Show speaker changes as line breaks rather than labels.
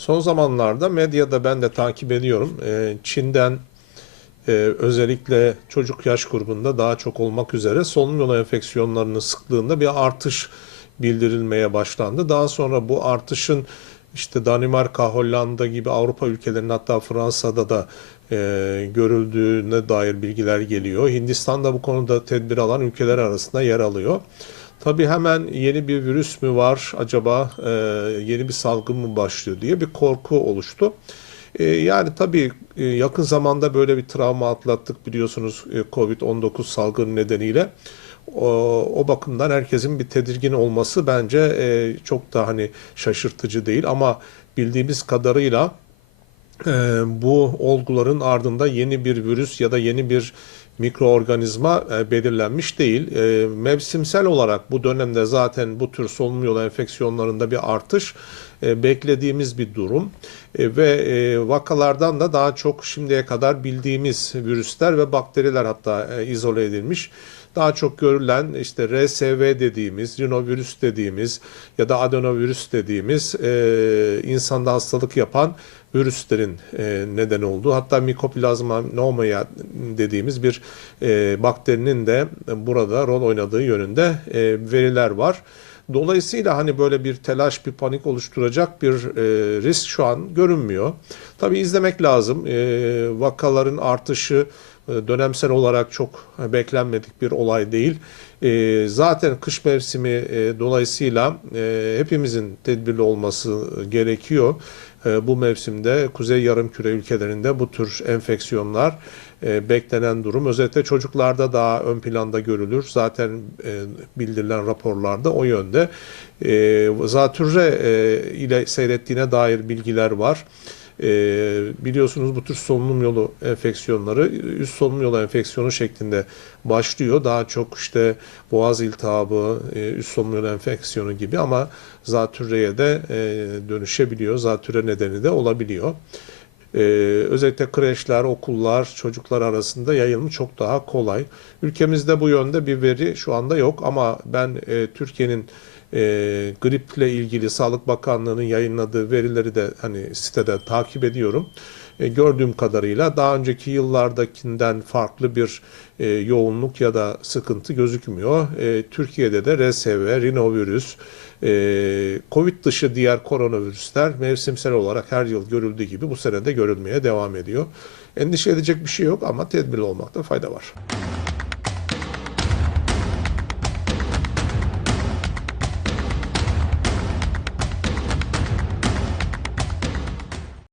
Son zamanlarda medyada ben de takip ediyorum. Ee, Çin'den e, özellikle çocuk yaş grubunda daha çok olmak üzere solunum yolu enfeksiyonlarının sıklığında bir artış bildirilmeye başlandı. Daha sonra bu artışın işte Danimarka, Hollanda gibi Avrupa ülkelerinin hatta Fransa'da da e, görüldüğüne dair bilgiler geliyor. Hindistan da bu konuda tedbir alan ülkeler arasında yer alıyor. Tabii hemen yeni bir virüs mü var acaba e, yeni bir salgın mı başlıyor diye bir korku oluştu. E, yani tabii e, yakın zamanda böyle bir travma atlattık biliyorsunuz e, Covid-19 salgını nedeniyle. O, o bakımdan herkesin bir tedirgin olması bence e, çok da hani şaşırtıcı değil ama bildiğimiz kadarıyla e, bu olguların ardında yeni bir virüs ya da yeni bir mikroorganizma e, belirlenmiş değil. E, mevsimsel olarak bu dönemde zaten bu tür solunum yolu enfeksiyonlarında bir artış e, beklediğimiz bir durum ve vakalardan da daha çok şimdiye kadar bildiğimiz virüsler ve bakteriler hatta izole edilmiş. Daha çok görülen işte RSV dediğimiz, rinovirüs dediğimiz ya da adenovirüs dediğimiz e, insanda hastalık yapan virüslerin e, neden olduğu hatta Mycoplasma pneumoniae dediğimiz bir e, bakterinin de burada rol oynadığı yönünde e, veriler var. Dolayısıyla hani böyle bir telaş, bir panik oluşturacak bir e, risk şu an görünmüyor. Tabii izlemek lazım. E, vakaların artışı e, dönemsel olarak çok beklenmedik bir olay değil. E, zaten kış mevsimi e, dolayısıyla e, hepimizin tedbirli olması gerekiyor. E, bu mevsimde Kuzey Yarımküre ülkelerinde bu tür enfeksiyonlar e, beklenen durum. Özellikle çocuklarda daha ön planda görülür. Zaten e, bildirilen raporlarda o yönde. E, zatürre ile seyrettiğine dair bilgiler var. E, biliyorsunuz bu tür solunum yolu enfeksiyonları üst solunum yolu enfeksiyonu şeklinde başlıyor. Daha çok işte boğaz iltihabı, e, üst solunum yolu enfeksiyonu gibi ama zatürreye de e, dönüşebiliyor. Zatürre nedeni de olabiliyor. Ee, özellikle kreşler, okullar, çocuklar arasında yayılımı çok daha kolay. Ülkemizde bu yönde bir veri şu anda yok ama ben e, Türkiye'nin e, griple ilgili Sağlık Bakanlığı'nın yayınladığı verileri de hani sitede takip ediyorum. E, gördüğüm kadarıyla daha önceki yıllardakinden farklı bir e, yoğunluk ya da sıkıntı gözükmüyor. E, Türkiye'de de RSV, rinovirüs, e, Covid dışı diğer koronavirüsler mevsimsel olarak her yıl görüldüğü gibi bu sene de görülmeye devam ediyor. Endişe edecek bir şey yok ama tedbirli olmakta fayda var.